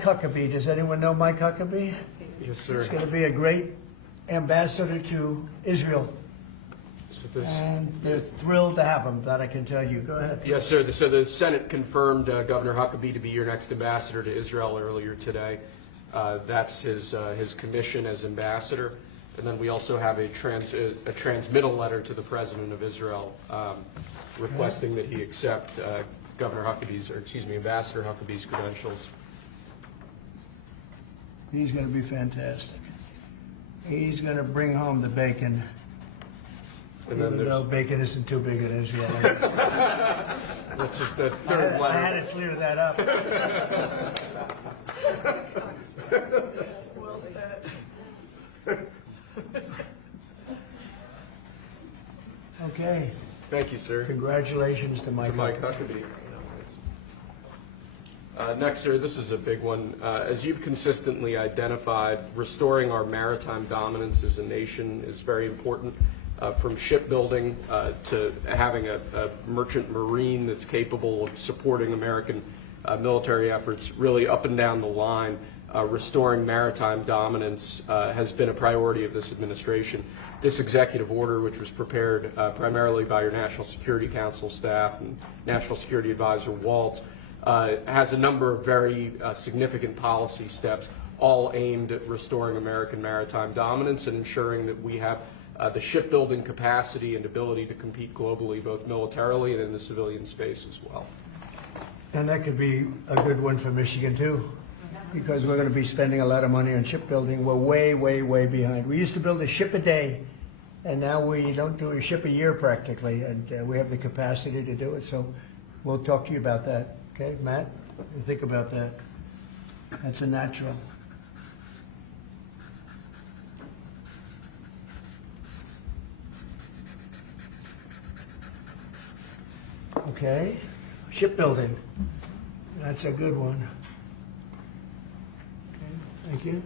Huckabee. Does anyone know Mike Huckabee? Yes, sir. He's going to be a great ambassador to Israel. So And they're thrilled to have him, that I can tell you. Go ahead. yes, sir. So the Senate confirmed Governor Huckabee to be your next ambassador to Israel earlier today. That's his commission as ambassador. And then we also have a transmittal letter to the President of Israel requesting that he accept Ambassador Huckabee's credentials. He's going to be fantastic. He's going to bring home the bacon. And then Even though bacon isn't too big in Israel. that's just the third letter. I had to clear that up. Well said. Okay. Thank you, sir. Congratulations to Mike. Mike Huckabee. Next, sir, this is a big one. As you've consistently identified, restoring our maritime dominance as a nation is very important, from shipbuilding to having a merchant marine that's capable of supporting American military efforts, really up and down the line. Restoring maritime dominance has been a priority of this administration. This executive order, which was prepared primarily by your National Security Council staff and National Security Advisor Waltz, has a number of very significant policy steps, all aimed at restoring American maritime dominance and ensuring that we have the shipbuilding capacity and ability to compete globally, both militarily and in the civilian space as well. And that could be a good one for Michigan, too, because we're going to be spending a lot of money on shipbuilding. We're way, way, way behind. We used to build a ship a day, and now we don't do a ship a year practically, and we have the capacity to do it. So we'll talk to you about that. Okay, Matt? You think about that. That's a natural. Okay, shipbuilding. That's a good one. Okay, thank you.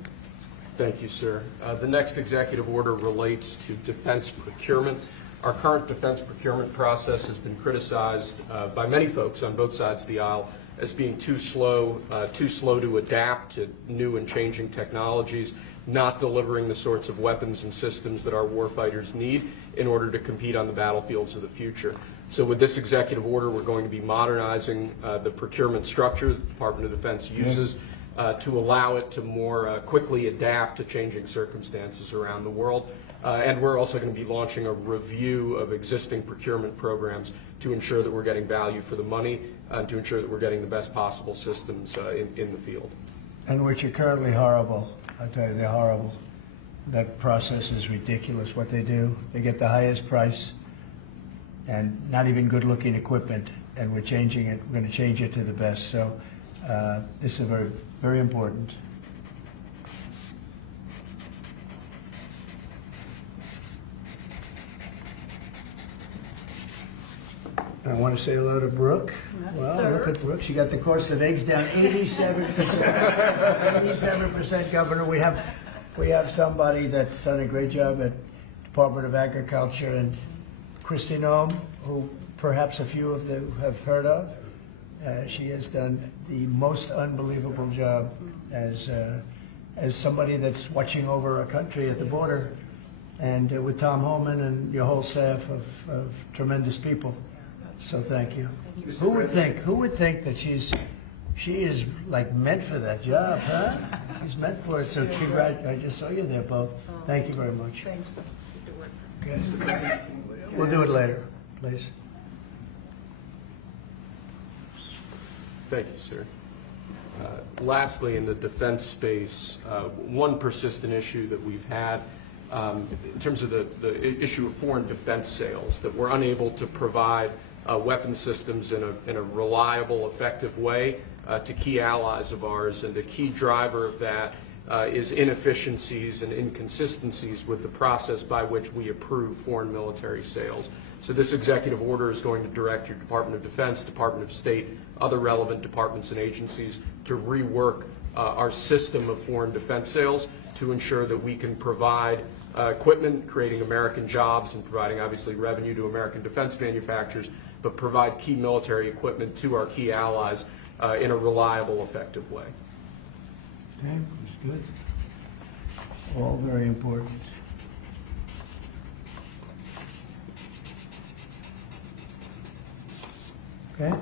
Thank you, sir. The next executive order relates to defense procurement. Our current defense procurement process has been criticized by many folks on both sides of the aisle as being too slow to adapt to new and changing technologies, not delivering the sorts of weapons and systems that our warfighters need in order to compete on the battlefields of the future. So with this executive order, we're going to be modernizing the procurement structure that the Department of Defense uses to allow it to more quickly adapt to changing circumstances around the world. And we're also going to be launching a review of existing procurement programs to ensure that we're getting value for the money and to ensure that we're getting the best possible systems in the field. And which are currently horrible. I tell you, they're horrible. That process is ridiculous, what they do. They get the highest price and not even good-looking equipment, and we're changing it. We're going to change it to the best. So this is very, very important. I want to say hello to Brooke. Yes, Well, sir. look at Brooke. She got the cost of eggs down 87%. 87%, Governor. We have somebody that's done a great job at Department of Agriculture, and Kristi Noem, who perhaps a few of you have heard of. She has done the most unbelievable job as somebody that's watching over a country at the border, and with Tom Homan and your whole staff of tremendous people. So thank you. Who would think that she is like meant for that job, huh? She's meant for it. So I just saw you there, both. Thank you very much. Thank you. Okay. We'll do it later, please. Thank you, sir. Lastly, in the defense space, one persistent issue that we've had in terms of the issue of foreign defense sales, that we're unable to provide weapon systems in a reliable, effective way to key allies of ours, and the key driver of that is inefficiencies and inconsistencies with the process by which we approve foreign military sales. So this executive order is going to direct your Department of Defense, Department of State, other relevant departments and agencies to rework our system of foreign defense sales to ensure that we can provide equipment, creating American jobs and providing obviously revenue to American defense manufacturers, but provide key military equipment to our key allies in a reliable, effective way. Okay, that's good. All very important. Okay?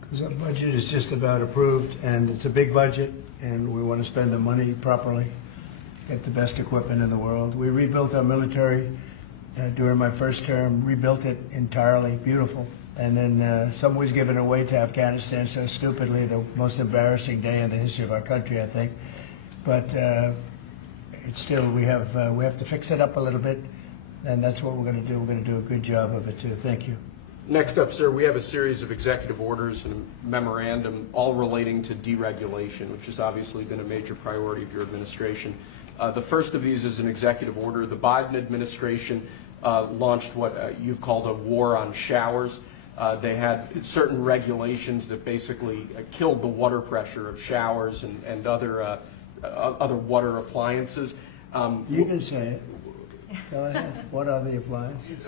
Because our budget is just about approved, and it's a big budget, and we want to spend the money properly, get the best equipment in the world. We rebuilt our military during my first term, rebuilt it entirely, beautiful. And then some was given away to Afghanistan so stupidly, the most embarrassing day in the history of our country, I think. But it's still, we have to fix it up a little bit, and that's what we're going to do. We're going to do a good job of it too. Thank you. Next up, sir, we have a series of executive orders and a memorandum all relating to deregulation, which has obviously been a major priority of your administration. The first of these is an executive order. The Biden administration launched what you've called a war on showers. They had certain regulations that basically killed the water pressure of showers and other water appliances. You can say it. Go ahead. What are the appliances?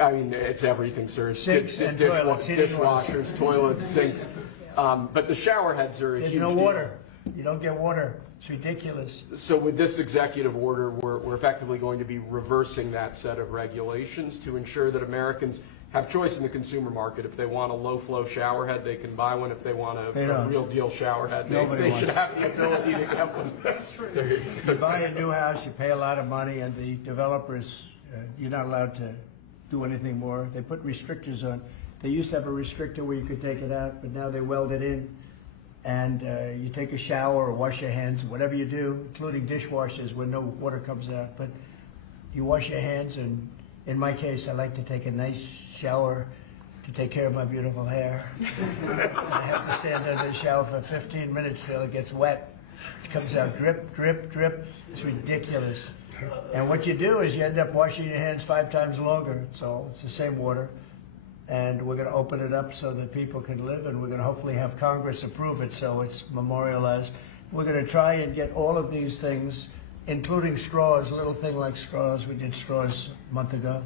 I mean, it's everything, sir. Sinks and toilets, dishwashers, toilets, sinks. But the shower heads are a There's huge no deal. water. You don't get water. It's ridiculous. So with this executive order, we're effectively going to be reversing that set of regulations to ensure that Americans have choice in the consumer market. If they want a low-flow shower head, they can buy one. If they want a real deal shower head, they should have the ability to get one. You buy a new house, you pay a lot of money, and the developers, you're not allowed to do anything more. They put restrictors on. They used to have a restrictor where you could take it out, but now they weld it in. And you take a shower or wash your hands, whatever you do, including dishwashers where no water comes out. But you wash your hands, and in my case, I like to take a nice shower to take care of my beautiful hair. I have to stand under the shower for 15 minutes till it gets wet. It comes out drip, drip, drip. It's ridiculous. And what you do is you end up washing your hands 5 times longer. So it's the same water. And we're going to open it up so that people can live, and we're going to hopefully have Congress approve it so it's memorialized. We're going to try and get all of these things, including straws, a little thing like straws. We did straws a month ago,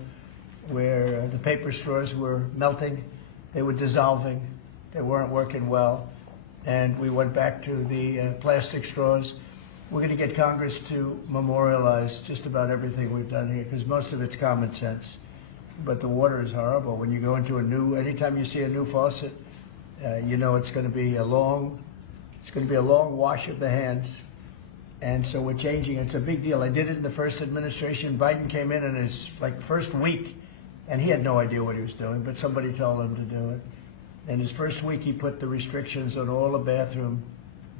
where the paper straws were melting, they were dissolving, they weren't working well, and we went back to the plastic straws. We're going to get Congress to memorialize just about everything we've done here, because most of it's common sense. But the water is horrible. When you go into anytime you see a new faucet, you know it's going to be a long wash of the hands. And so we're changing. It's a big deal. I did it in the first administration. Biden came in his first week, and he had no idea what he was doing, but somebody told him to do it. In his first week, he put the restrictions on all the bathroom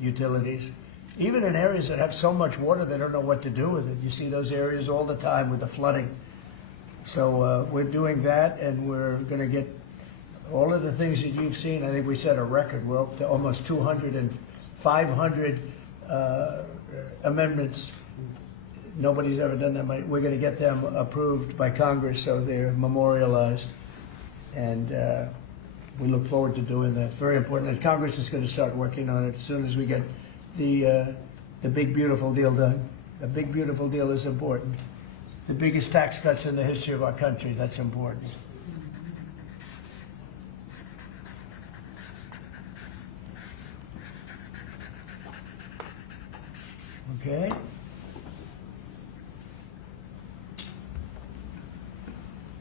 utilities, even in areas that have so much water they don't know what to do with it. You see those areas all the time with the flooding. So we're doing that, and we're going to get all of the things that you've seen. I think we set a record. We're up to almost 200 and 500 amendments. Nobody's ever done that many. We're going to get them approved by Congress so they're memorialized. And we look forward to doing that. Very important. And Congress is going to start working on it as soon as we get the big, beautiful deal done. The big, beautiful deal is important. The biggest tax cuts in the history of our country, that's important. Okay.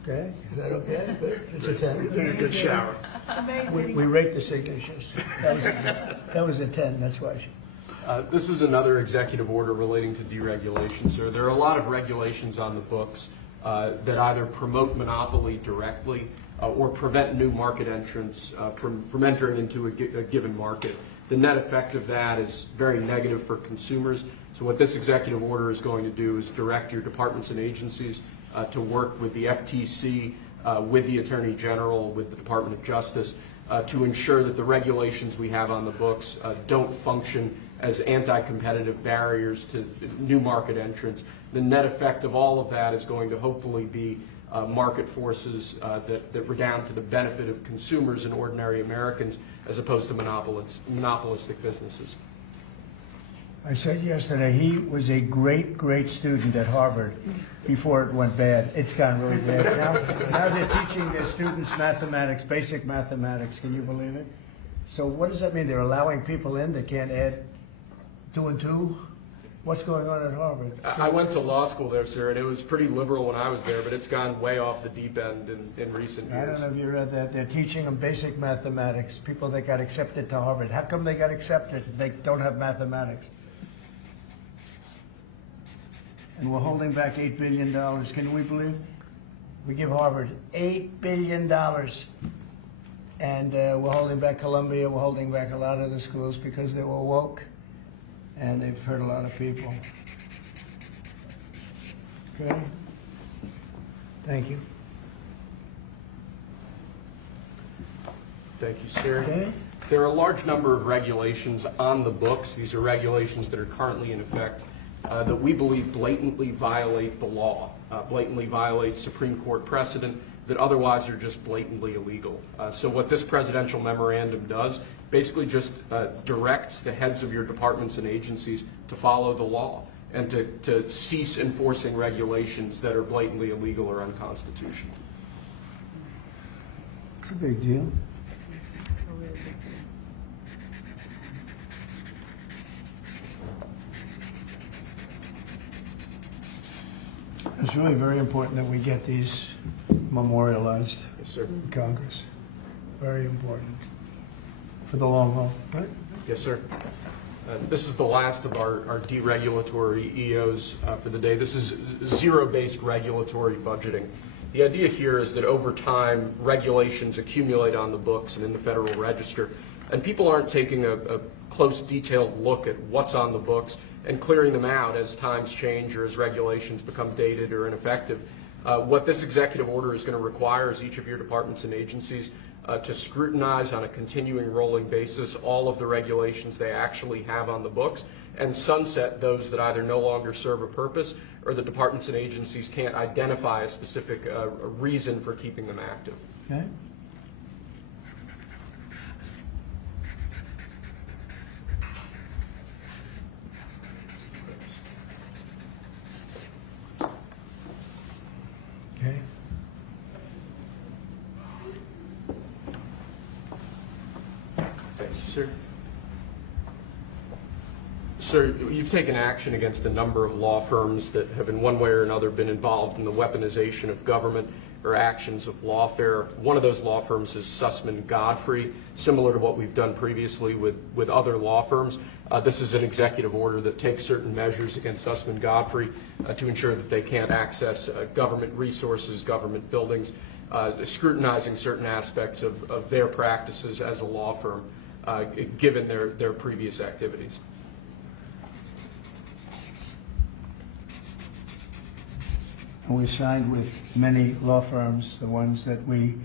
Okay, is that okay? Good. It's a 10. You think a good shower. We rate the signatures. That was a 10, that's why. This is another executive order relating to deregulation, sir. There are a lot of regulations on the books that either promote monopoly directly or prevent new market entrants from entering into a given market. The net effect of that is very negative for consumers. So what this executive order is going to do is direct your departments and agencies to work with the FTC, with the Attorney General, with the Department of Justice, to ensure that the regulations we have on the books don't function as anti-competitive barriers to new market entrants. The net effect of all of that is going to hopefully be market forces that redound to the benefit of consumers and ordinary Americans as opposed to monopolistic businesses. I said yesterday, he was a great, great student at Harvard before it went bad. It's gone really bad. Now they're teaching their students mathematics, basic mathematics. Can you believe it? So what does that mean? They're allowing people in that can't add 2 and 2? What's going on at Harvard? I went to law school there, sir, and it was pretty liberal when I was there, but it's gone way off the deep end in recent I don't years. know if you read that. They're teaching them basic mathematics, people that got accepted to Harvard. How come they got accepted if they don't have mathematics? And we're holding back $8 billion. Can we believe it? We give Harvard $8 billion. And we're holding back Columbia. We're holding back a lot of the schools because they were woke. And they've hurt a lot of people. Okay? Thank you. Thank you, sir. Okay. There are a large number of regulations on the books. These are regulations that are currently in effect that we believe blatantly violate the law, blatantly violate Supreme Court precedent that otherwise are just blatantly illegal. So what this presidential memorandum does basically just directs the heads of your departments and agencies to follow the law and to cease enforcing regulations that are blatantly illegal or unconstitutional. It's a big deal. It's really very important that we get these memorialized Yes, sir. in Congress. Very important for the long haul, right? Yes, sir. This is the last of our deregulatory EOs for the day. This is zero-based regulatory budgeting. The idea here is that over time, regulations accumulate on the books and in the Federal Register, and people aren't taking a close, detailed look at what's on the books and clearing them out as times change or as regulations become dated or ineffective. What this executive order is going to require is each of your departments and agencies to scrutinize on a continuing rolling basis all of the regulations they actually have on the books and sunset those that either no longer serve a purpose or the departments and agencies can't identify a specific reason for keeping them active. Okay. Okay. Thank you, sir. Sir, you've taken action against a number of law firms that have in one way or another been involved in the weaponization of government or actions of lawfare. One of those law firms is Sussman Godfrey, similar to what we've done previously with other law firms. This is an executive order that takes certain measures against Sussman Godfrey to ensure that they can't access government resources, government buildings, scrutinizing certain aspects of their practices as a law firm, given their previous activities. And we signed with many law firms, the ones that we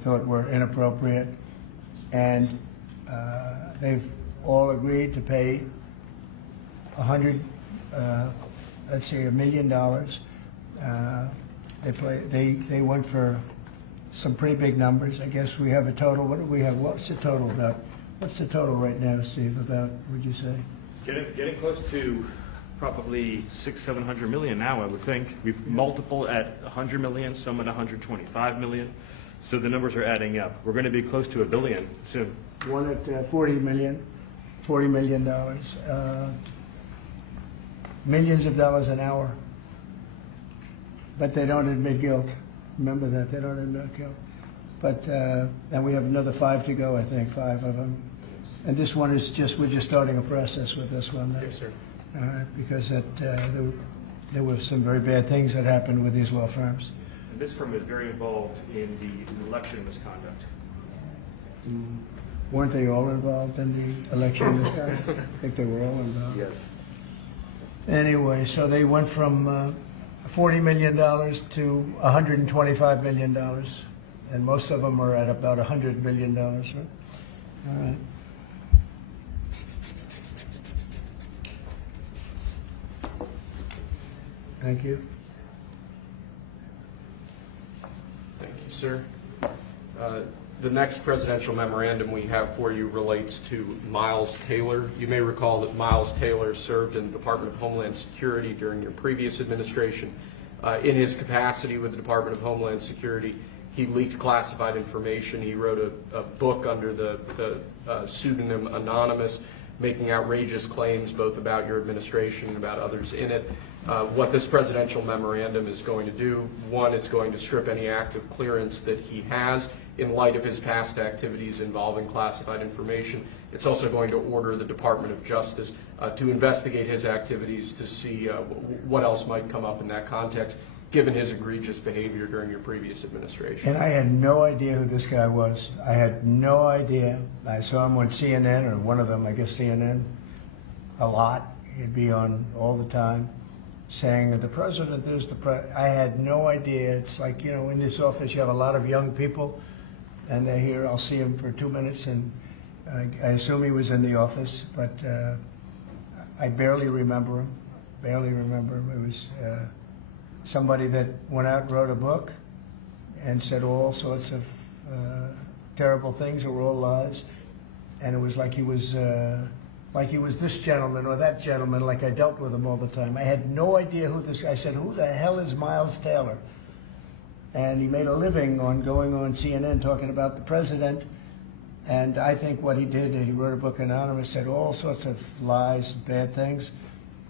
thought were inappropriate, and they've all agreed to pay $1 million. They went for some pretty big numbers. I guess we have a total. What do we have? What's the total about? What's the total right now, Steve? About, would you say? Getting close to probably 600-700 million now, I would think. We've multiple at 100 million, some at 125 million. So the numbers are adding up. We're going to be close to $1 billion soon. One at $40 million, millions of dollars an hour. But they don't admit guilt. Remember that, they don't admit guilt. But, and we have another 5 to go, I think, 5 of them. And this one is just, we're just starting a process with this one. Yes, sir. All right, because there were some very bad things that happened with these law firms. And this firm is very involved in the election misconduct. Weren't they all involved in the election misconduct? I think they were all involved. Yes. Anyway, so they went from $40 million to $125 million, and most of them are at about $100 million, right? All right. Thank you. Thank you, sir. The next presidential memorandum we have for you relates to Miles Taylor. You may recall that Miles Taylor served in the Department of Homeland Security during your previous administration. In his capacity with the Department of Homeland Security, He leaked classified information. He wrote a book under the pseudonym Anonymous, making outrageous claims both about your administration and about others in it. What this presidential memorandum is going to do, one, it's going to strip any active clearance that he has in light of his past activities involving classified information. It's also going to order the Department of Justice to investigate his activities to see what else might come up in that context, given his egregious behavior during your previous administration. And I had no idea who this guy was. I had no idea. I saw him on CNN, or one of them, I guess CNN, a lot. He'd be on all the time saying that the president is the president. I had no idea. It's like, you know, in this office you have a lot of young people, and they're here. I'll see him for 2 minutes, and I assume he was in the office, but I barely remember him. Barely remember him. It was somebody that went out and wrote a book and said all sorts of terrible things that were all lies, and it was like he was this gentleman or that gentleman, like I dealt with him all the time. I had no idea who this guy. I said, who the hell is Miles Taylor? And he made a living on going on CNN talking about the president. And I think what he did, he wrote a book Anonymous, said all sorts of lies, bad things.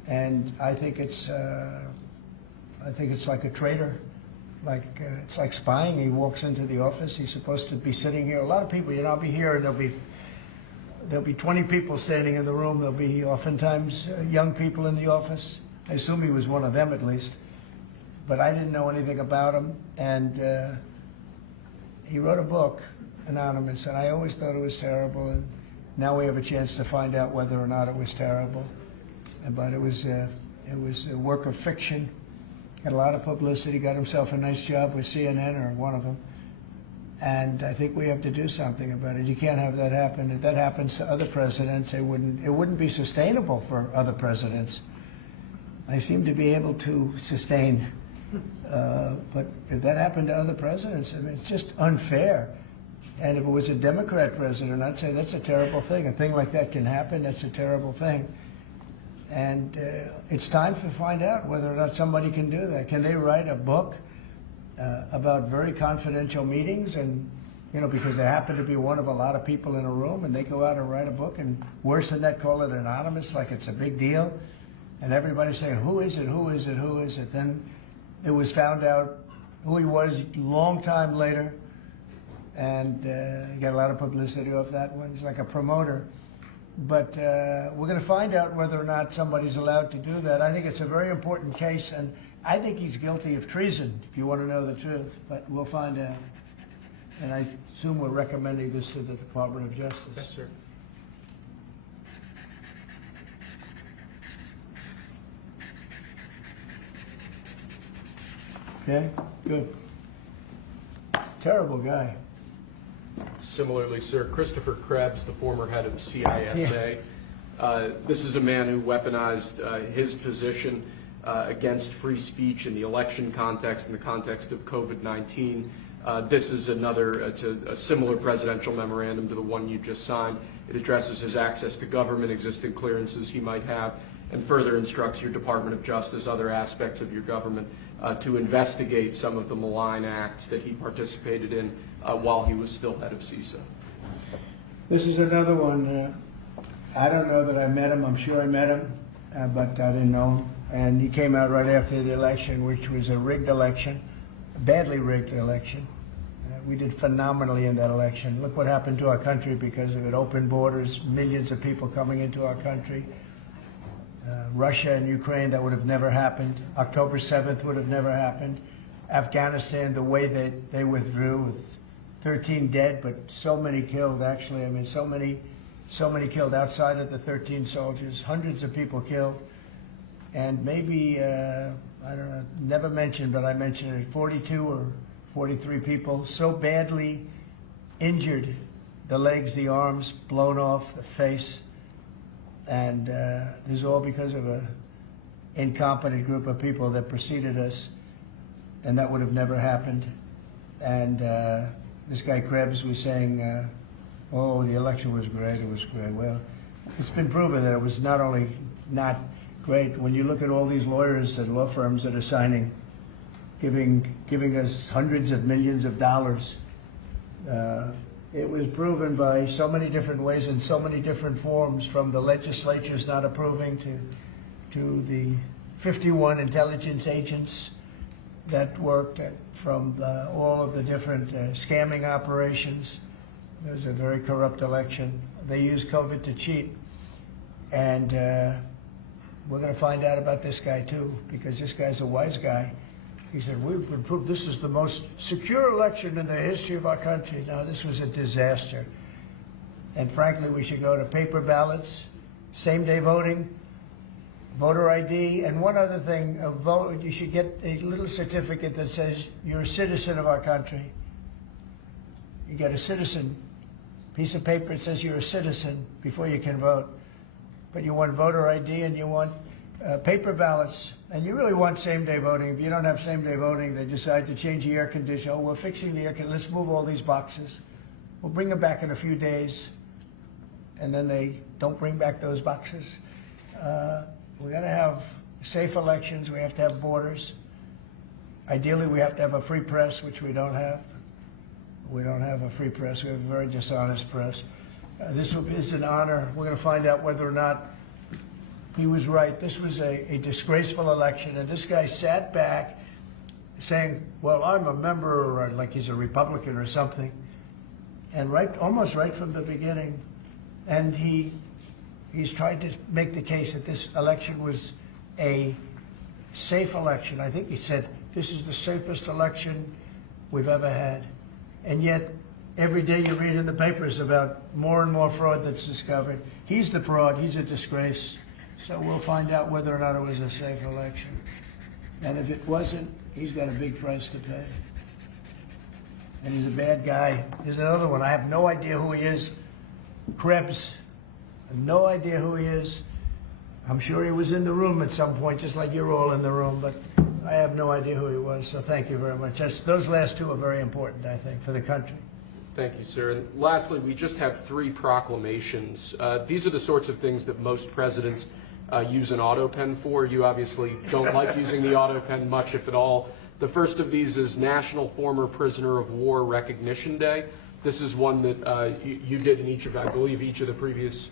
And I think it's like a traitor. It's like spying. He walks into the office. He's supposed to be sitting here. A lot of people, you know, I'll be here and there'll be 20 people standing in the room. There'll be oftentimes young people in the office. I assume he was one of them at least. But I didn't know anything about him. And he wrote a book, Anonymous, and I always thought it was terrible. And now we have a chance to find out whether or not it was terrible. But it was a work of fiction. Had a lot of publicity. Got himself a nice job with CNN, or one of them. And I think we have to do something about it. You can't have that happen. If that happens to other presidents, it wouldn't be sustainable for other presidents. I seem to be able to sustain, but if that happened to other presidents, I mean, it's just unfair. And if it was a Democrat president, I'd say that's a terrible thing. A thing like that can happen. That's a terrible thing. And it's time to find out whether or not somebody can do that. Can they write a book about very confidential meetings, and you know, because they happen to be one of a lot of people in a room, and they go out and write a book, and worse than that, call it anonymous, like it's a big deal, and everybody saying, who is it, who is it, who is it? Then it was found out who he was a long time later, and he got a lot of publicity off that one. He's like a promoter. But we're going to find out whether or not somebody's allowed to do that. I think it's a very important case, and I think he's guilty of treason, if you want to know the truth. But we'll find out. And I assume we're recommending this to the Department of Justice. Yes, sir. Okay, good. Terrible guy. Similarly, sir, Christopher Krebs, the former head of CISA. This is a man who weaponized his position against free speech in the election context, in the context of COVID-19. This is it's a similar presidential memorandum to the one you just signed. It addresses his access to government, existing clearances he might have, and further instructs your Department of Justice, other aspects of your government, to investigate some of the malign acts that he participated in while he was still head of CISA. This is another one. I don't know that I met him. I'm sure I met him, but I didn't know him. And he came out right after the election, which was a rigged election, a badly rigged election. We did phenomenally in that election. Look what happened to our country because of it. Open borders, millions of people coming into our country. Russia and Ukraine, that would have never happened. October 7th would have never happened. Afghanistan, the way that they withdrew with 13 dead, but so many killed, actually. I mean, so many killed outside of the 13 soldiers, hundreds of people killed. And maybe, I don't know, never mentioned, but I mentioned it, 42 or 43 people so badly injured, the legs, the arms, blown off, the face. And this is all because of an incompetent group of people that preceded us, and that would have never happened. And this guy Krebs was saying, oh, the election was great, it was great. Well, it's been proven that it was not only not great. When you look at all these lawyers and law firms that are signing giving us hundreds of millions of dollars. It was proven by so many different ways in so many different forms, from the legislatures not approving to the 51 intelligence agents that worked, from all of the different scamming operations. It was a very corrupt election. They used COVID to cheat. And we're going to find out about this guy too, because this guy's a wise guy. He said, we've been proved this is the most secure election in the history of our country. Now, this was a disaster. And frankly, we should go to paper ballots, same-day voting, voter ID, and one other thing, a vote, you should get a little certificate that says you're a citizen of our country. You get a citizen piece of paper that says you're a citizen before you can vote. But you want voter ID and you want paper ballots, and you really want same-day voting. If you don't have same-day voting, they decide to change the air conditioner. Oh, we're fixing the air conditioner. Let's move all these boxes. We'll bring them back in a few days, and then they don't bring back those boxes. We got to have safe elections. We have to have borders. Ideally, we have to have a free press, which we don't have. We don't have a free press. We have a very dishonest press. This is an honor. We're going to find out whether or not he was right. This was a disgraceful election, and this guy sat back saying, well, I'm a member, or like he's a Republican or something, and almost right from the beginning. And he's tried to make the case that this election was a safe election. I think he said, this is the safest election we've ever had. And yet, every day you read in the papers about more and more fraud that's discovered. He's the fraud. He's a disgrace. So we'll find out whether or not it was a safe election. And if it wasn't, he's got a big price to pay. And he's a bad guy. There's another one. I have no idea who he is. Krebs. I have no idea who he is. I'm sure he was in the room at some point, just like you're all in the room, but I have no idea who he was. So thank you very much. Those last two are very important, I think, for the country. Thank you, sir. And lastly, we just have 3 proclamations. These are the sorts of things that most presidents use an auto pen for. You obviously don't like using the auto pen much, if at all. The first of these is National Former Prisoner of War Recognition Day. This is one that you did in each of, I believe, each of the previous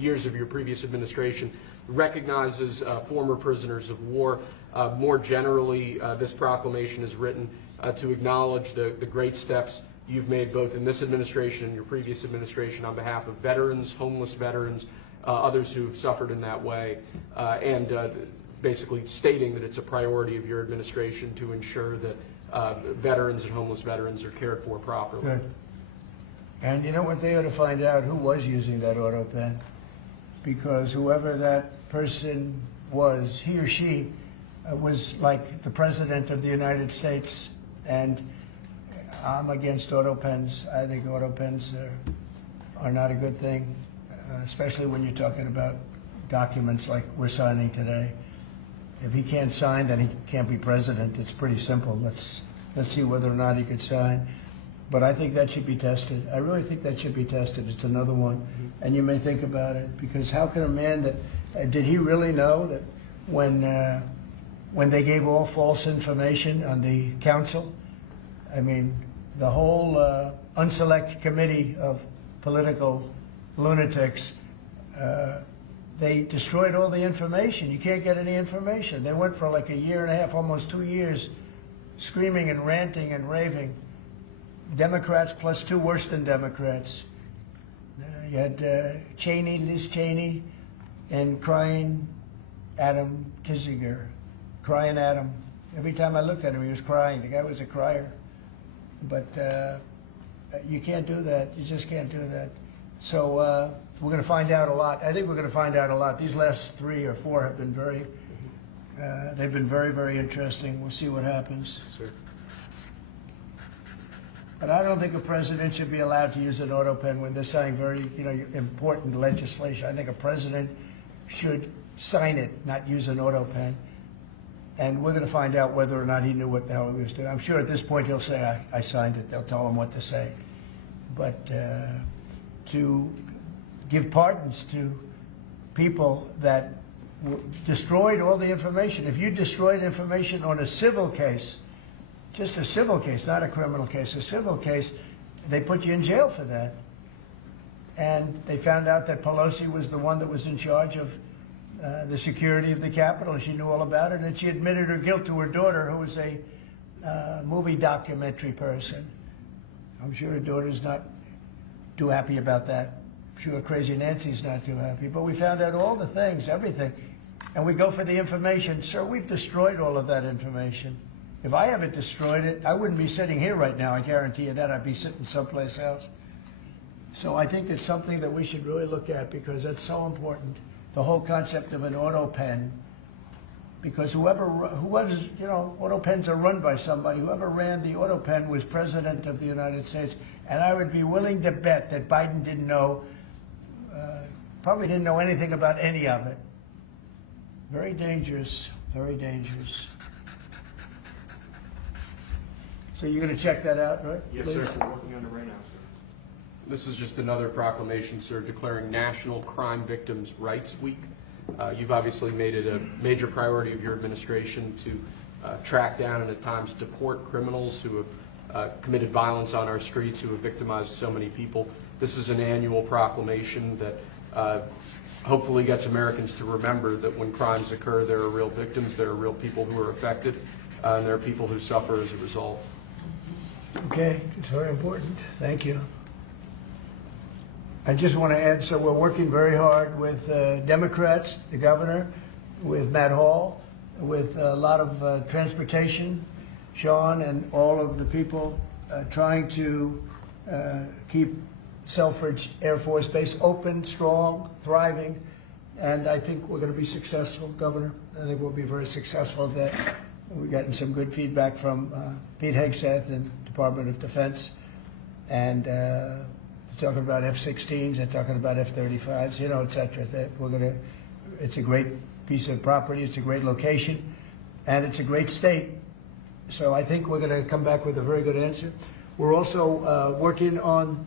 years of your previous administration, recognizes former prisoners of war. More generally, this proclamation is written to acknowledge the great steps you've made both in this administration and your previous administration on behalf of veterans, homeless veterans, others who've suffered in that way, and basically stating that it's a priority of your administration to ensure that veterans and homeless veterans are cared for properly. Good. And you know what? They ought to find out who was using that auto pen, because whoever that person was, he or she was like the President of the United States, and I'm against auto pens. I think auto pens are not a good thing, especially when you're talking about documents like we're signing today. If he can't sign, then he can't be president. It's pretty simple. Let's see whether or not he could sign. But I think that should be tested. I really think that should be tested. It's another one. And you may think about it, because how can a man that, did he really know that when they gave all false information on the council, I mean, the whole unselect committee of political lunatics, they destroyed all the information. You can't get any information. They went for like a year and a half, almost 2 years, screaming and ranting and raving. Democrats plus 2 worse than Democrats. You had Cheney, Liz Cheney, and crying Adam Kinzinger. Crying Adam. Every time I looked at him, he was crying. The guy was a crier. But you can't do that. You just can't do that. So we're going to find out a lot. I think we're going to find out a lot. These last 3 or 4 have been they've been very, very interesting. We'll see what happens. Sir. But I don't think a president should be allowed to use an auto pen when they're signing very, important legislation. I think a president should sign it, not use an auto pen. And we're going to find out whether or not he knew what the hell he was doing. I'm sure at this point he'll say, I signed it. They'll tell him what to say. But to give pardons to people that destroyed all the information. If you destroyed information on a civil case, just a civil case, not a criminal case, a civil case, they put you in jail for that. And they found out that Pelosi was the one that was in charge of the security of the Capitol, and she knew all about it, and she admitted her guilt to her daughter, who was a movie documentary person. I'm sure her daughter's not too happy about that. I'm sure Crazy Nancy's not too happy. But we found out all the things, everything. And we go for the information. Sir, we've destroyed all of that information. If I haven't destroyed it, I wouldn't be sitting here right now. I guarantee you that. I'd be sitting someplace else. So I think it's something that we should really look at, because that's so important. The whole concept of an auto pen. Because whoever's, you know, auto pens are run by somebody. Whoever ran the auto pen was president of the United States. And I would be willing to bet that Biden didn't know, probably didn't know anything about any of it. Very dangerous, very dangerous. So you're going to check that out, right? Yes, please? sir. We're working on it right now, sir. This is just another proclamation, sir, declaring National Crime Victims' Rights Week. You've obviously made it a major priority of your administration to track down and at times deport criminals who have committed violence on our streets, who have victimized so many people. This is an annual proclamation that hopefully gets Americans to remember that when crimes occur, there are real victims, there are real people who are affected, and there are people who suffer as a result. Okay, it's very important. Thank you. I just want to add, so we're working very hard with Democrats, the governor, with Matt Hall, with a lot of transportation, Sean, and all of the people trying to keep Selfridge Air Force Base open, strong, thriving, and I think we're going to be successful, Governor. I think we'll be very successful at that. We've gotten some good feedback from Pete Hegseth and Department of Defense, and they're talking about F-16s, they're talking about F-35s, you know, et cetera. That we're going to. It's a great piece of property. It's a great location, and it's a great state. So I think we're going to come back with a very good answer. We're also working on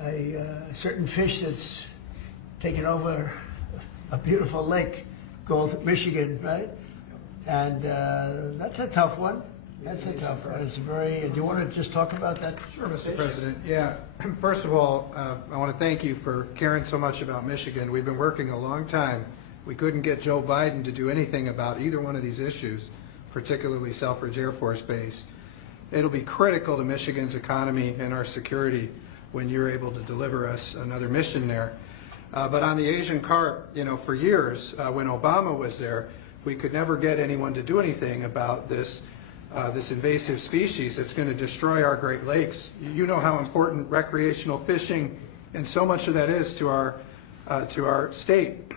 a certain fish that's taken over a beautiful lake called Michigan, right? And that's a tough one. That's a tough one. It's very. Do you want to just talk about that? Sure, Mr. President. Yeah. First of all, I want to thank you for caring so much about Michigan. We've been working a long time. We couldn't get Joe Biden to do anything about either one of these issues, particularly Selfridge Air Force Base. It'll be critical to Michigan's economy and our security when you're able to deliver us another mission there. But on the Asian carp, you know, for years, when Obama was there, we could never get anyone to do anything about this invasive species that's going to destroy our Great Lakes. You know how important recreational fishing and so much of that is to our state.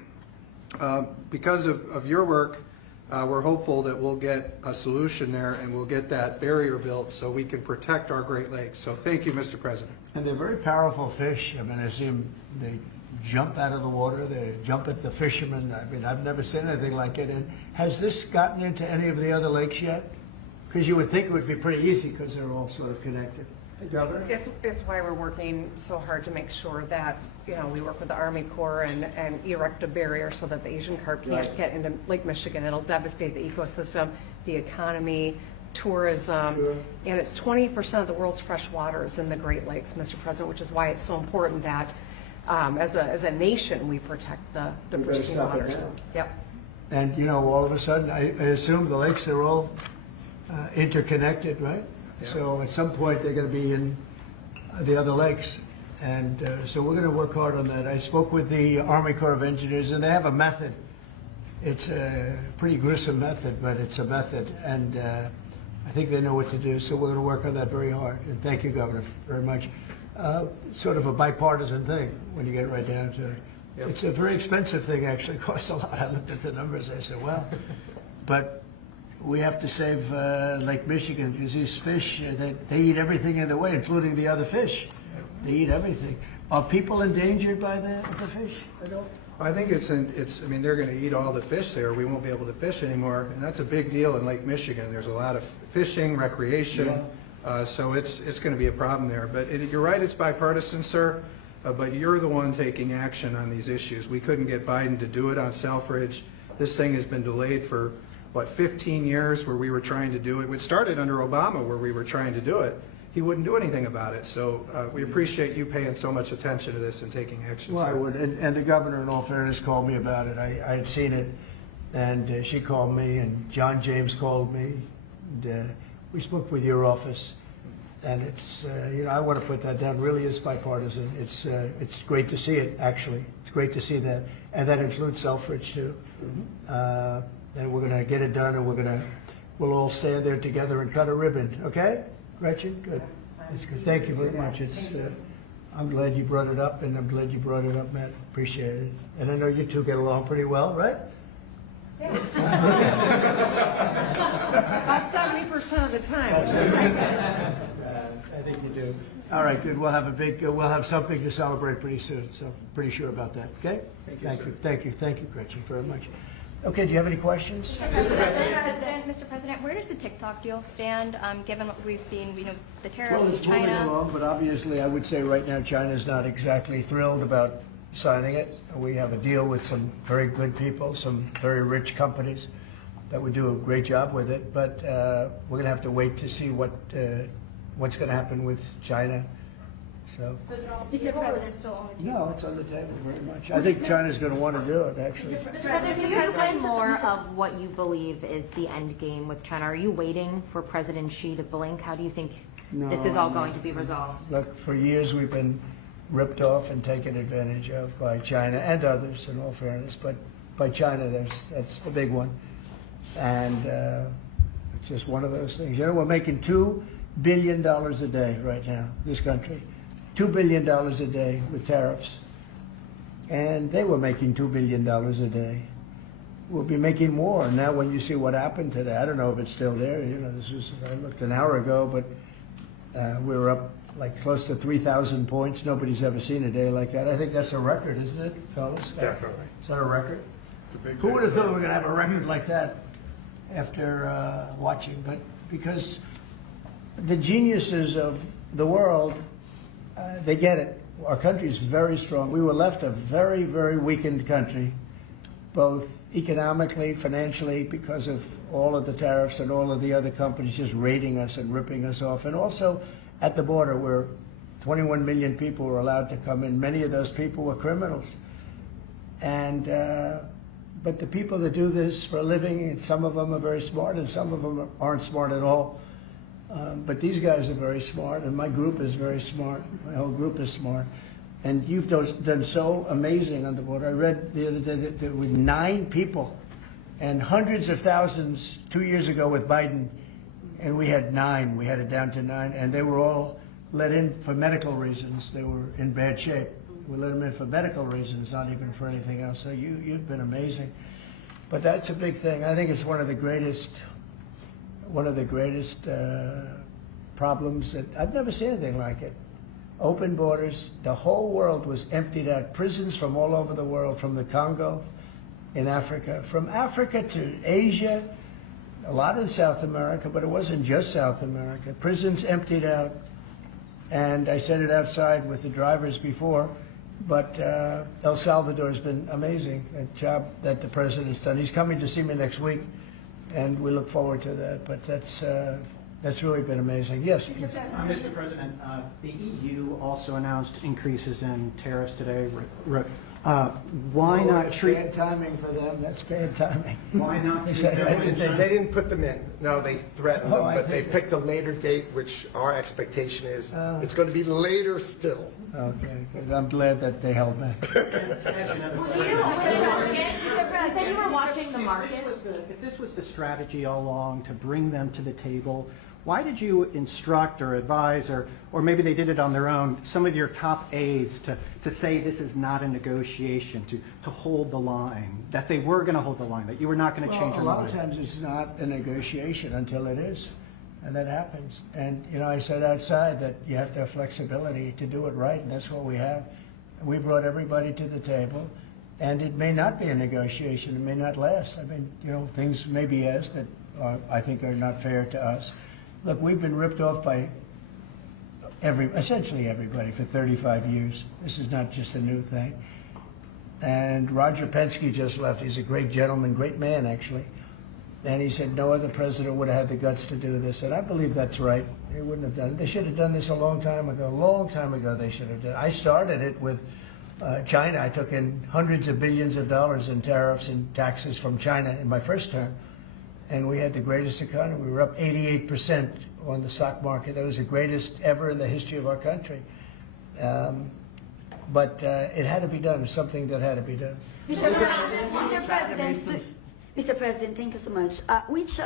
Because of your work, we're hopeful that we'll get a solution there and we'll get that barrier built so we can protect our Great Lakes. So thank you, Mr. President. And they're very powerful fish. I mean, I see them, they jump out of the water, they jump at the fishermen. I mean, I've never seen anything like it. And has this gotten into any of the other lakes yet? Because you would think it would be pretty easy because they're all sort of connected. Hey, Governor? It's why we're working so hard to make sure that, you know, we work with the Army Corps and erect a barrier so that the Asian carp can't get into Lake Michigan. It'll devastate the ecosystem, the economy, tourism, Sure. and it's 20% of the world's fresh water is in the Great Lakes, Mr. President, which is why it's so important that as a nation we protect the better pristine stop it waters. now. Yep. And, you know, all of a sudden, I assume the lakes are all interconnected, right? Yeah. So at some point, they're going to be in the other lakes. And so we're going to work hard on that. I spoke with the Army Corps of Engineers, and they have a method. It's a pretty gruesome method, but it's a method. And I think they know what to do. So we're going to work on that very hard. And thank you, Governor, very much. Sort of a bipartisan thing when you get right down to it. Yep. It's a very expensive thing, actually. It costs a lot. I looked at the numbers. I said, well, but we have to save Lake Michigan because these fish, they eat everything in the way, including the other fish. They eat everything. Are people endangered by the fish? I don't. I think I mean, they're going to eat all the fish there. We won't be able to fish anymore, and that's a big deal in Lake Michigan. There's a lot of fishing, recreation, so it's going to be a problem there. But you're right, it's bipartisan, sir, but you're the one taking action on these issues. We couldn't get Biden to do it on Selfridge. This thing has been delayed for 15 years where we were trying to do it. It started under Obama where we were trying to do it. He wouldn't do anything about it. So we appreciate you paying so much attention to this and taking action. Well, I sir. would, and the governor, in all fairness, called me about it. I had seen it, and she called me, and John James called me, and we spoke with your office, and it's, I want to put that down. Really is bipartisan. It's great to see it, actually. It's great to see that, and that includes Selfridge too. And we're going to get it done, and we'll all stand there together and cut a ribbon. Okay, Gretchen? Good. That's good. Thank you very much. I'm glad you brought it up, and I'm glad you brought it up, Matt. Appreciate it. And I know you two get along pretty well, right? Yeah. About 70% of the time. I think you do. All right, good. We'll have something to celebrate pretty soon. So pretty sure about that. Okay. Thank you, Gretchen, very much. Okay. Do you have any questions? Mr. President, where does the TikTok deal stand, given what we've seen, the tariffs, Well, it's moving China? along, but obviously I would say right now China's not exactly thrilled about signing it. We have a deal with some very good people, some very rich companies that would do a great job with it, but we're going to have to wait to see what's going to happen with China. So, Mr. President, still on the table? no, it's on the table very much. I think China's going to want to do it, actually. Mr. President, can you explain more of what you believe is the end game with China? Are you waiting for President Xi to blink? How do you think this is all going to be resolved? Look, for years we've been ripped off and taken advantage of by China and others, in all fairness, but by China, that's the big one. And it's just one of those things. We're making $2 billion a day right now, this country. $2 billion a day with tariffs. And they were making $2 billion a day. We'll be making more. Now when you see what happened today, I don't know if it's still there. I looked an hour ago, but we were up like close to 3,000 points. Nobody's ever seen a day like that. I think that's a record, isn't it, fellas? Definitely. Is that a record? Who would have thought we were going to have a record like that after watching? But because the geniuses of the world, they get it. Our country's very strong. We were left a very, very weakened country, both economically, financially, because of all of the tariffs and all of the other companies just raiding us and ripping us off, and also at the border where 21 million people were allowed to come in. Many of those people were criminals. And but the people that do this for a living, and some of them are very smart and some of them aren't smart at all. But these guys are very smart, and my group is very smart. My whole group is smart. And you've done so amazing on the border. I read the other day that there were 9 people and hundreds of thousands 2 years ago with Biden, and we had 9. We had it down to 9, and they were all let in for medical reasons. They were in bad shape. We let them in for medical reasons, not even for anything else. So you've been amazing. But that's a big thing. I think it's one of the greatest problems that I've never seen anything like it. Open borders. The whole world was emptied out. Prisons from all over the world, from the Congo, in Africa, from Africa to Asia, a lot in South America, but it wasn't just South America. Prisons emptied out. And I said it outside with the drivers before, but El Salvador has been amazing, a job that the president's done. He's coming to see me next week, and we look forward to that. But that's really been amazing. Yes? Mr. President, the EU also announced increases in tariffs today. Why not That's treat? bad timing for them. That's bad timing. Why not They treat said- them? They didn't put them in. No, they threatened Oh, them, I but they think- picked a later date, which our expectation is it's going to be later still. Okay, good. I'm glad that they held back. You said you were watching the market. If this was the strategy all along to bring them to the table, why did you instruct or advise, or maybe they did it on their own, some of your top aides to say this is not a negotiation, to hold the line, that they were going to hold the line, that you were not going to change Well, your a lot mind? of times it's not a negotiation until it is, and that happens. And I said outside that you have to have flexibility to do it right, and that's what we have. We brought everybody to the table, and it may not be a negotiation. It may not last. I mean, things may be asked that I think are not fair to us. Look, we've been ripped off by essentially everybody for 35 years. This is not just a new thing. And Roger Penske just left. He's a great gentleman, great man, actually. And he said no other president would have had the guts to do this. And I believe that's right. They wouldn't have done it. They should have done this a long time ago. A long time ago they should have done it. I started it with China. I took in hundreds of billions of dollars in tariffs and taxes from China in my first term. And we had the greatest economy. We were up 88% on the stock market. That was the greatest ever in the history of our country. But it had to be done. It's something that had to be done. Mr. President, thank you so much. Which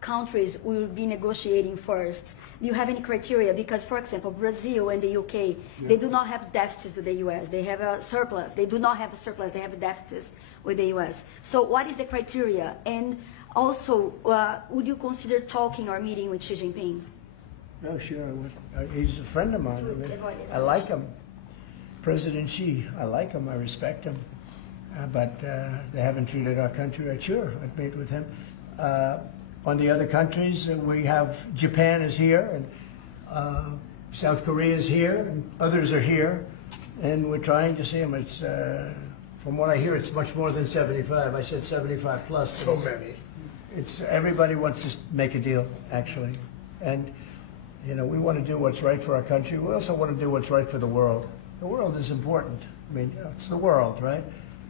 countries will be negotiating first? Do you have any criteria? Because, for example, Brazil and the UK, they do not have deficits with the US. They have a surplus. They do not have a surplus. They have a deficits with the US. So what is the criteria? And also, would you consider talking or meeting with Xi Jinping? Oh, sure. I would. He's a friend of mine. I like him. President Xi, I like him. I respect him. But they haven't treated our country right. Sure, I'd meet with him. On the other countries, we have Japan is here, and South Korea is here, and others are here, and we're trying to see them. It's from what I hear, it's much more than 75. I said 75 plus. So many. It's everybody wants to make a deal, actually, and you know we want to do what's right for our country. We also want to do what's right for the world. The world is important. I mean, you know, it's the world, right?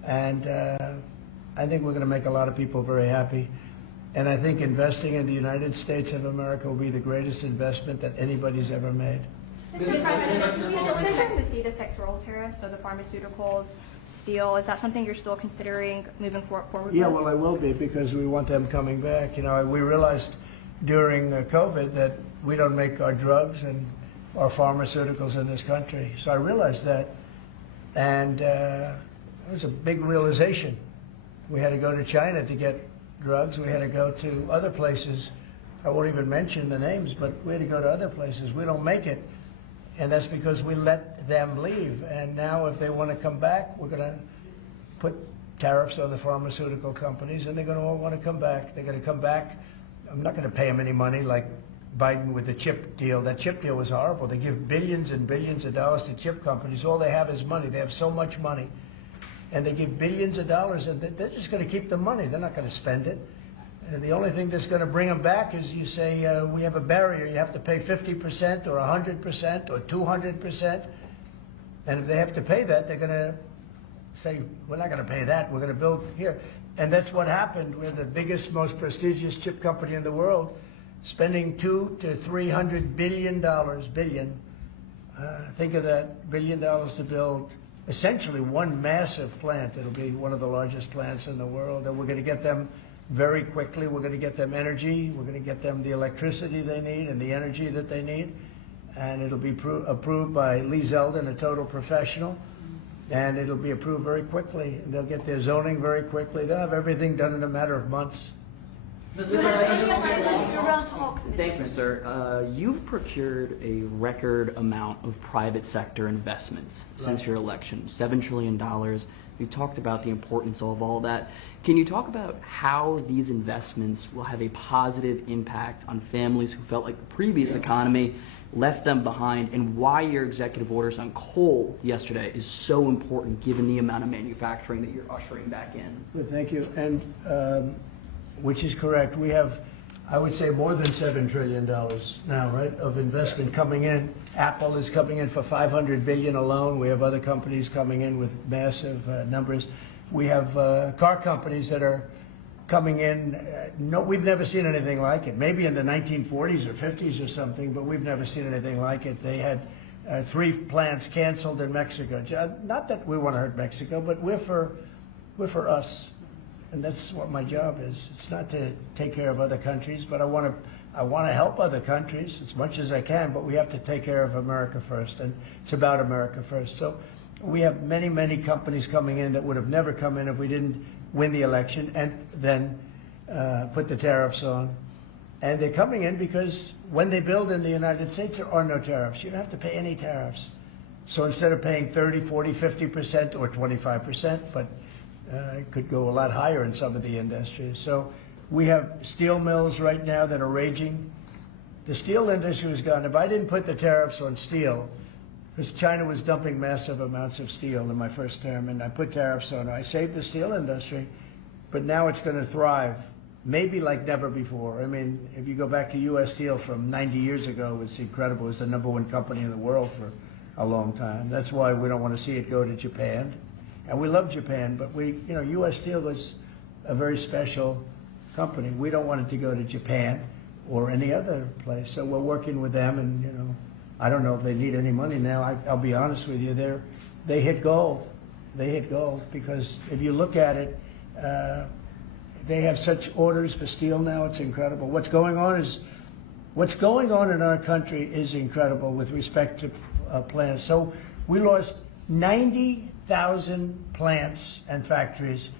And I think we're going to make a lot of people very happy. And I think investing in the United States of America will be the greatest investment that anybody's ever made. Mr. President, we still expect to see the sectoral tariffs, so the pharmaceuticals, steel. Is that something you're still considering moving forward? Yeah, with? well, I will be because we want them coming back. You know, we realized during COVID that we don't make our drugs and our pharmaceuticals in this country. So I realized that, and it was a big realization. We had to go to China to get drugs. We had to go to other places. I won't even mention the names, but we had to go to other places. We don't make it, and that's because we let them leave. And now if they want to come back, we're going to put tariffs on the pharmaceutical companies, and they're going to all want to come back. They're going to come back. I'm not going to pay them any money like Biden with the chip deal. That chip deal was horrible. They give billions and billions of dollars to chip companies. All they have is money. They have so much money. And they give billions of dollars, and they're just going to keep the money. They're not going to spend it. And the only thing that's going to bring them back is you say, we have a barrier. You have to pay 50% or 100% or 200%. And if they have to pay that, they're going to say, we're not going to pay that. We're going to build here. And that's what happened. We're the biggest, most prestigious chip company in the world, spending $200 to $300 billion. Think of that, $1 billion to build essentially one massive plant. It'll be one of the largest plants in the world, and we're going to get them very quickly. We're going to get them energy. We're going to get them the electricity they need and the energy that they need, and it'll be approved by Lee Zeldin, a total professional, and it'll be approved very quickly. They'll get their zoning very quickly. They'll have everything done in a matter of months. Thank you, sir. You've procured a record amount of private sector investments since your election, $7 trillion. You talked about the importance of all that. Can you talk about how these investments will have a positive impact on families who felt like the previous economy left them behind, and why your executive orders on coal yesterday is so important given the amount of manufacturing that you're ushering back in? Good, thank you. And which is correct. We have, I would say, more than $7 trillion now, right, of investment coming in. Apple is coming in for $500 billion alone. We have other companies coming in with massive numbers. We have car companies that are coming in. No, we've never seen anything like it. Maybe in the 1940s or 50s or something, but we've never seen anything like it. They had 3 plants canceled in Mexico. Not that we want to hurt Mexico, but we're for us. And that's what my job is. It's not to take care of other countries, but I want to help other countries as much as I can, but we have to take care of America first, and it's about America first. So we have many, many companies coming in that would have never come in if we didn't win the election and then put the tariffs on. And they're coming in because when they build in the United States, there are no tariffs. You don't have to pay any tariffs. So instead of paying 30, 40, 50% or 25%, but it could go a lot higher in some of the industries. So we have steel mills right now that are raging. The steel industry was gone. If I didn't put the tariffs on steel, because China was dumping massive amounts of steel in my first term, and I put tariffs on it, I saved the steel industry, but now it's going to thrive. maybe like never before. I mean, if you go back to U.S. Steel from 90 years ago, it was incredible. It was the #1 company in the world for a long time. That's why we don't want to see it go to Japan. And we love Japan, but U.S. Steel was a very special company. We don't want it to go to Japan or any other place. So we're working with them, and I don't know if they need any money now. I'll be honest with you, they hit gold. They hit gold because if you look at it, they have such orders for steel now. It's incredible. What's going on in our country is incredible with respect to plants. So we lost 90,000 plants and factories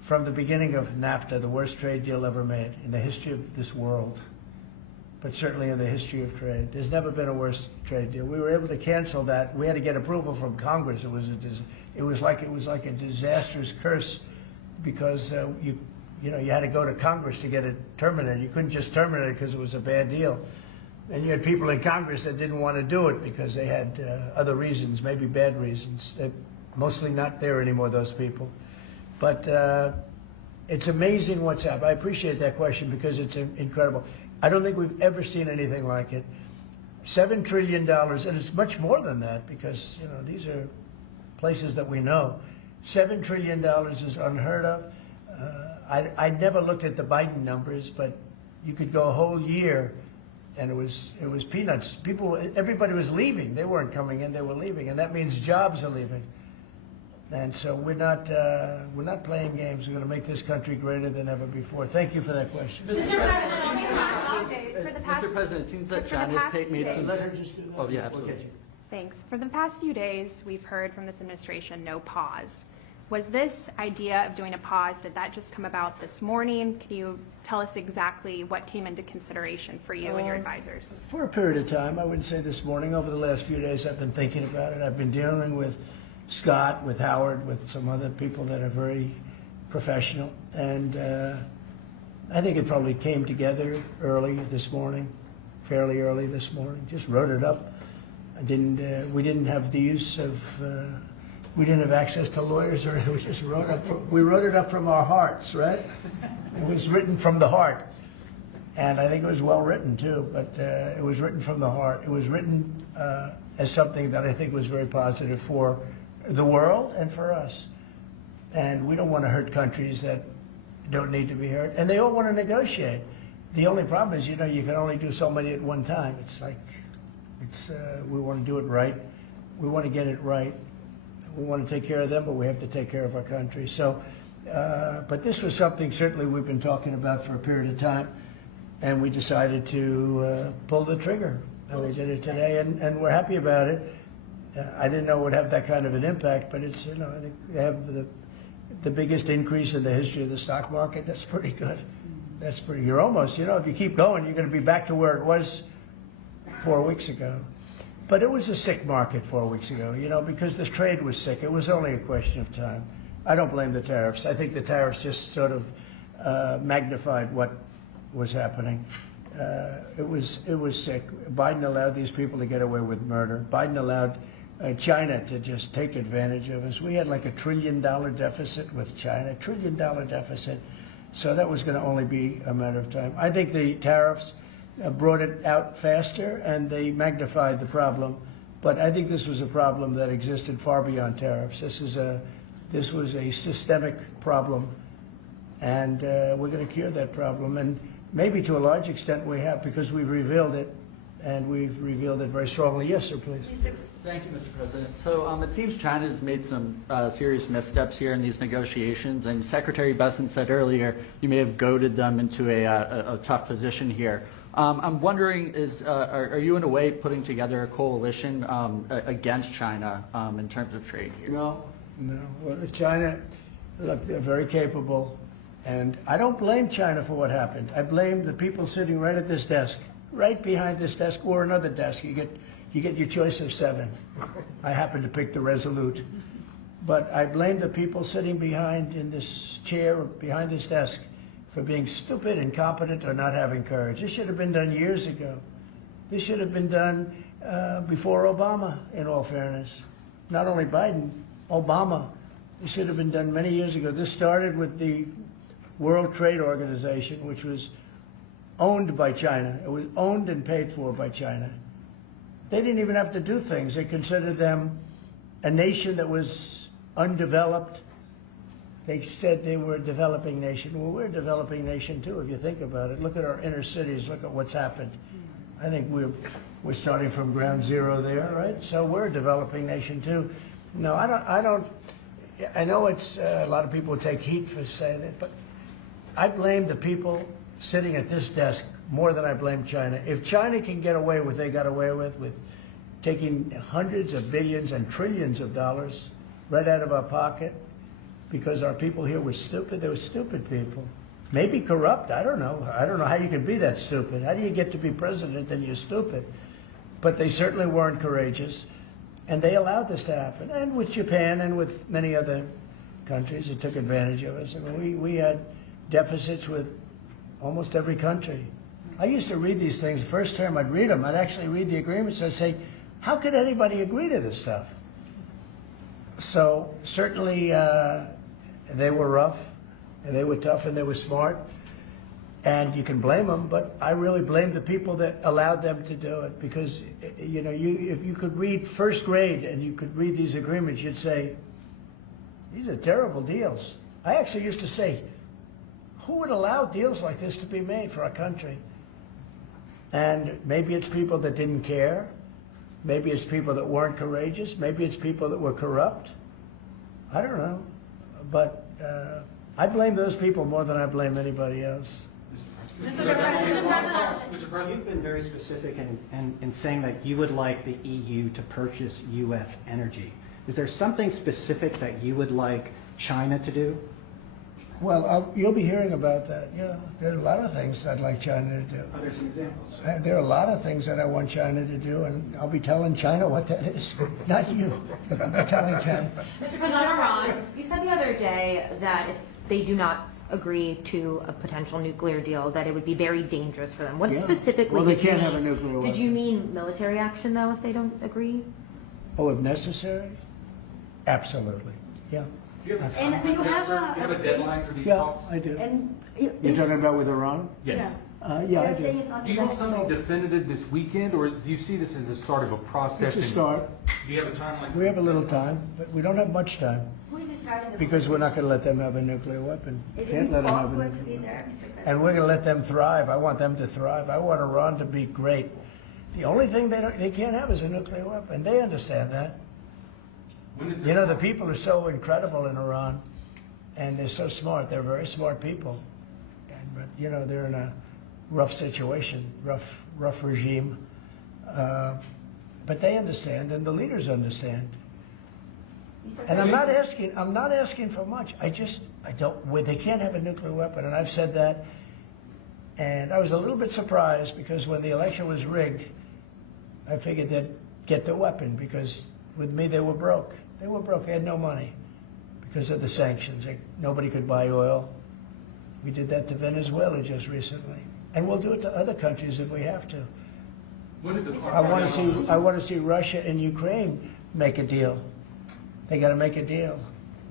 from the beginning of NAFTA, the worst trade deal ever made in the history of this world, but certainly in the history of trade. There's never been a worse trade deal. We were able to cancel that. We had to get approval from Congress. It was like a disastrous curse because you had to go to Congress to get it terminated. You couldn't just terminate it because it was a bad deal. And you had people in Congress that didn't want to do it because they had other reasons, maybe bad reasons. They're mostly not there anymore, those people. But it's amazing what's happened. I appreciate that question because it's incredible. I don't think we've ever seen anything like it. $7 trillion, and it's much more than that because these are places that we know. $7 trillion is unheard of. I never looked at the Biden numbers, but you could go a whole year, and it was peanuts. Everybody was leaving. They weren't coming in; they were leaving, and that means jobs are leaving. And so we're not playing games. We're going to make this country greater than ever before. Thank you for that question. Mr. President, it seems that China's made some... Let her just do that. Oh, yeah, absolutely. Okay. Thanks. For the past few days, we've heard from this administration no pause. Was this idea of doing a pause, did that just come about this morning? Can you tell us exactly what came into consideration for you and your advisors? For a period of time, I wouldn't say this morning. Over the last few days, I've been thinking about it. I've been dealing with Scott, with Howard, with some other people that are very professional. And I think it probably came together early this morning, fairly early this morning. Just wrote it up. We didn't have the use of, we didn't have access to lawyers, or we just we wrote it up from our hearts, right? It was written from the heart. And I think it was well written too, but it was written from the heart. It was written as something that I think was very positive for the world and for us. And we don't want to hurt countries that don't need to be hurt. And they all want to negotiate. The only problem is, you can only do so many at one time. We want to do it right. We want to get it right. We want to take care of them, but we have to take care of our country. So, but this was something certainly we've been talking about for a period of time, and we decided to pull the trigger. And we did it today, and we're happy about it. I didn't know it would have that kind of an impact, but it's, I think they have the biggest increase in the history of the stock market. That's pretty good. You're almost, if you keep going, you're going to be back to where it was 4 weeks ago. But it was a sick market 4 weeks ago, because the trade was sick. It was only a question of time. I don't blame the tariffs. I think the tariffs just sort of magnified what was happening. It was sick. Biden allowed these people to get away with murder. Biden allowed China to just take advantage of us. We had like $1 trillion deficit with China, $1 trillion deficit. So that was going to only be a matter of time. I think the tariffs brought it out faster and they magnified the problem. But I think this was a problem that existed far beyond tariffs. This was a systemic problem, and we're going to cure that problem. And maybe to a large extent we have, because we've revealed it, and we've revealed it very strongly. Yes, sir, please. Thank you, Mr. President. So it seems China's made some serious missteps here in these negotiations, and Secretary Bessent said earlier you may have goaded them into a tough position here. I'm wondering, are you in a way putting together a coalition against China in terms of trade here? No. Well, China, look, they're very capable, and I don't blame China for what happened. I blame the people sitting right at this desk, right behind this desk, or another desk. You get your choice of 7. I happen to pick the Resolute. But I blame the people sitting behind in this chair, behind this desk, for being stupid, incompetent, or not having courage. This should have been done years ago. This should have been done before Obama, in all fairness. Not only Biden, Obama. This should have been done many years ago. This started with the World Trade Organization, which was owned by China. It was owned and paid for by China. They didn't even have to do things. They considered them a nation that was undeveloped. They said they were a developing nation. Well, we're a developing nation too, if you think about it. Look at our inner cities. Look at what's happened. I think we're starting from ground zero there, right? So we're a developing nation too. No, I don't. I know it's a lot of people take heat for saying it, but I blame the people sitting at this desk more than I blame China. If China can get away with what they got away with taking hundreds of billions and trillions of dollars right out of our pocket because our people here were stupid, they were stupid people. Maybe corrupt, I don't know. I don't know how you can be that stupid. How do you get to be president and you're stupid? But they certainly weren't courageous, and they allowed this to happen. And with Japan and with many other countries, it took advantage of us. I mean, we had deficits with almost every country. I used to read these things. The first term I'd read them. I'd actually read the agreements. I'd say, how could anybody agree to this stuff? So certainly they were rough, and they were tough, and they were smart. And you can blame them, but I really blame the people that allowed them to do it, because you know, if you could read first grade and you could read these agreements, you'd say, these are terrible deals. I actually used to say, who would allow deals like this to be made for our country? And maybe it's people that didn't care. Maybe it's people that weren't courageous. Maybe it's people that were corrupt. I don't know. But I blame those people more than I blame anybody else. Mr. President, you've been very specific in saying that you would like the EU to purchase U.S. energy. Is there something specific that you would like China to do? Well, you'll be hearing about that. Yeah, there are a lot of things I'd like China to do. Are there some examples? There are a lot of things that I want China to do, and I'll be telling China what that is. Not you, but I'll be telling China. Mr. President, Ron, you said the other day that if they do not agree to a potential nuclear deal, that it would be very dangerous for them. What specifically well, they did you can't mean? have a nuclear weapon. Did you mean military action, though, if they don't agree? Oh, if necessary? Absolutely, yeah. And you have a deadline for these Yeah, talks? I do. And You're talking about with Iran? Yes. Yeah, I they're saying do. it's not Do you want something negotiable. definitive this weekend, or do you see this as the start of a process? It's a start. Do you have a timeline? We have a little time, but we don't have much time, Who is starting the because we're not going to let them have a nuclear weapon. Is Can't it let them have a awkward to nuclear be weapon. there, Mr. President? And we're going to let them thrive. I want them to thrive. I want Iran to be great. The only thing they can't have is a nuclear weapon. They understand that. You know, the people are so incredible in Iran, and they're so smart. They're very smart people. But, you know, they're in a rough situation, rough regime. But they understand, and the leaders understand. And I'm not asking for much. I don't, they can't have a nuclear weapon, and I've said that. And I was a little bit surprised, because when the election was rigged, I figured they'd get the weapon, because with me they were broke. They were broke. They had no money because of the sanctions. Nobody could buy oil. We did that to Venezuela just recently, and we'll do it to other countries if we have to. I want to see Russia and Ukraine make a deal. They got to make a deal.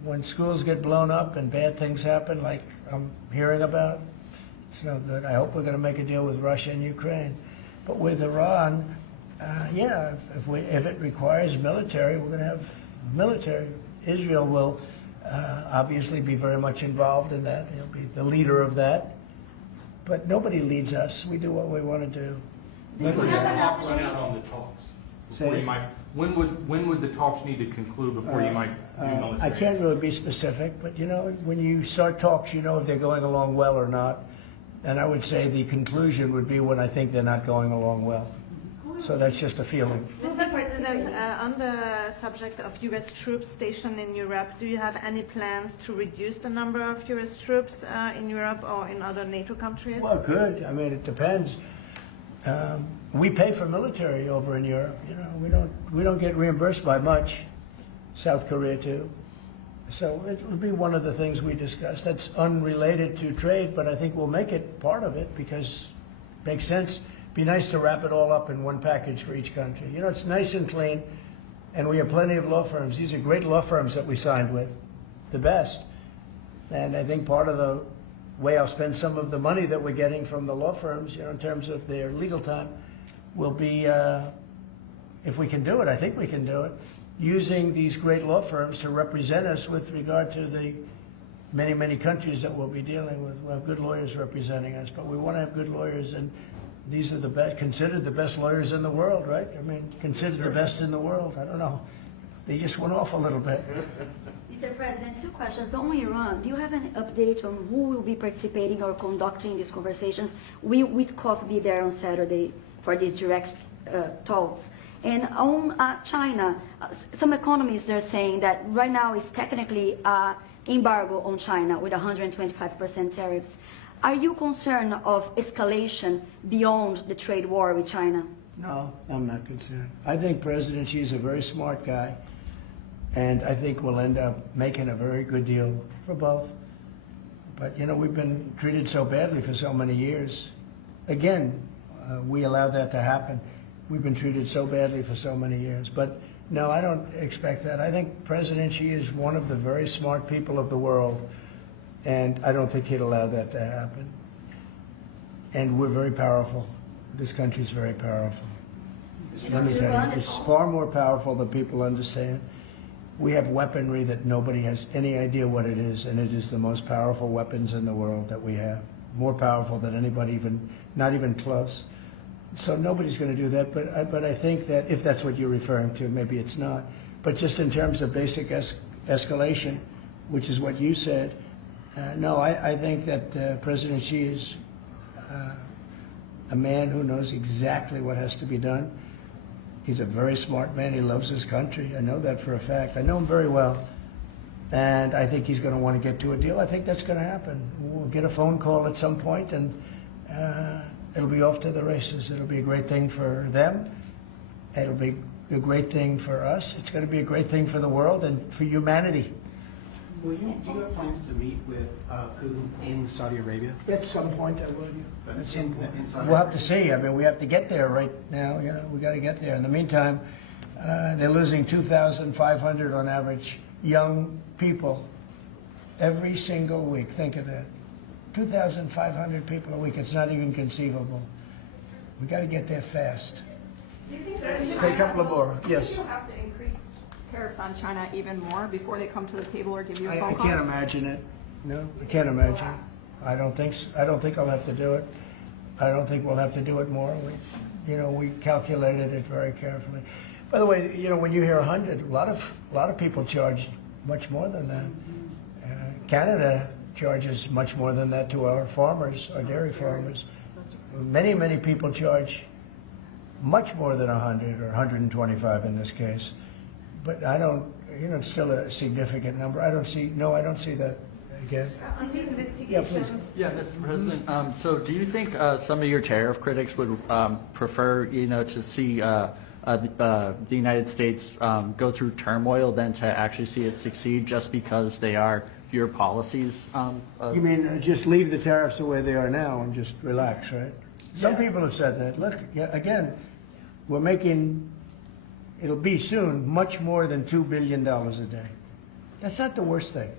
When schools get blown up and bad things happen, like I'm hearing about, it's no good. I hope we're going to make a deal with Russia and Ukraine. But with Iran, yeah, if it requires military, we're going to have military. Israel will obviously be very much involved in that. He'll be the leader of that. But nobody leads us. We do what we want to do. When would the talk run out on the talks? Before Say- you might, when would the talks need to conclude before you might do military? I can't really be specific, but you know, when you start talks, you know if they're going along well or not. And I would say the conclusion would be when I think they're not going along well. So that's just a feeling. Mr. President, on the subject of U.S. troops stationed in Europe, do you have any plans to reduce the number of U.S. troops in Europe or in other NATO countries? Well, good. I mean, it depends. We pay for military over in Europe. You know, we don't get reimbursed by much. South Korea too. So it will be one of the things we discuss. That's unrelated to trade, but I think we'll make it part of it because it makes sense. Be nice to wrap it all up in one package for each country. You know, it's nice and clean, and we have plenty of law firms. These are great law firms that we signed with, the best. And I think part of the way I'll spend some of the money that we're getting from the law firms, in terms of their legal time, will be, if we can do it, I think we can do it, using these great law firms to represent us with regard to the many, many countries that we'll be dealing with. We'll have good lawyers representing us, but we want to have good lawyers, and these are the best, considered the best lawyers in the world, right? I mean, considered the best in the world. I don't know. They just went off a little bit. Mr. President, two questions. On Iran, do you have an update on who will be participating or conducting these conversations? We Witkoff be there on Saturday for these direct talks. And on China, some economists are saying that right now is technically embargo on China with 125% tariffs. Are you concerned of escalation beyond the trade war with China? No, I'm not concerned. I think President Xi is a very smart guy, and I think we'll end up making a very good deal for both. But, we've been treated so badly for so many years. Again, we allowed that to happen. We've been treated so badly for so many years. But no, I don't expect that. I think President Xi is one of the very smart people of the world, and I don't think he'd allow that to happen. And we're very powerful. This country is very powerful. Let me tell you, it's far more powerful than people understand. We have weaponry that nobody has any idea what it is, and it is the most powerful weapons in the world that we have. More powerful than anybody, not even close. So nobody's going to do that, but I think that if that's what you're referring to, maybe it's not. But just in terms of basic escalation, which is what you said, no, I think that President Xi is a man who knows exactly what has to be done. He's a very smart man. He loves his country. I know that for a fact. I know him very well. And I think he's going to want to get to a deal. I think that's going to happen. We'll get a phone call at some point, and it'll be off to the races. It'll be a great thing for them. It'll be a great thing for us. It's going to be a great thing for the world and for humanity. Do you have plans to meet with Putin in Saudi Arabia? At some point I would. At some point. In Saudi We'll have to see. I mean, we have to get there right now. We got to get there. In the meantime, they're losing 2,500 on average young people every single week. Think of that. 2,500 people a week. It's not even conceivable. We got to get there fast. Do you think Take a couple of more. Yes. you have to increase tariffs on China even more before they come to the table or give you a I phone call? can't imagine it. No, I can't imagine. I don't think I'll have to do it. I don't think we'll have to do it more. We calculated it very carefully. By the way, when you hear 100, a lot of people charge much more than that. Canada charges much more than that to our farmers, our dairy farmers. Many, many people charge much more than 100 or 125 in this case. But I don't, it's still a significant number. I don't see that again. On the investigations. Yeah, please. Yeah, Mr. President. So do you think some of your tariff critics would prefer, to see the United States go through turmoil than to actually see it succeed just because they are your policies? You mean just leave the tariffs the way they are now and just relax, right? Some people have said that. Look, again, we're making, it'll be soon, much more than $2 billion a day. That's not the worst thing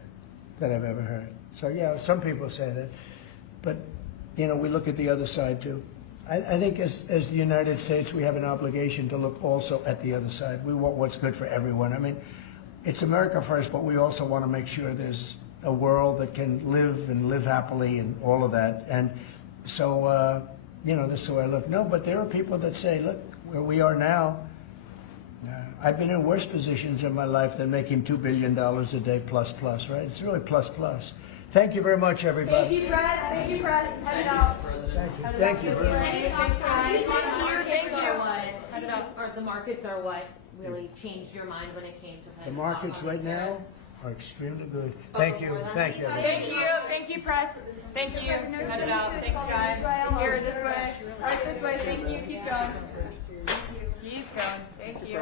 that I've ever heard. So yeah, some people say that. But, we look at the other side too. I think as the United States, we have an obligation to look also at the other side. We want what's good for everyone. I mean, it's America first, but we also want to make sure there's a world that can live happily and all of that. And so, this is the way I look. No, but there are people that say, look, where we are now, I've been in worse positions in my life than making $2 billion a day plus, right? It's really plus. Thank you very much, everybody. Thank you, Press. Thank you, Press. Head it out. Thank you. The markets are what really changed your mind when it came to The markets right now are extremely good. Thank you. Thank you. Thank you, Press. Thank you. Head it out. Thanks, guys. Here, this way. All right, this way. Thank you. Keep going. Keep going. Thank you.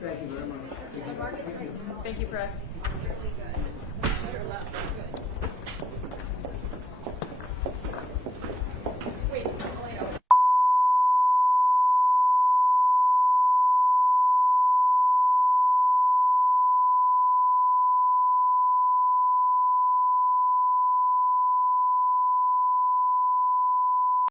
Thank you very much. Thank you, Press.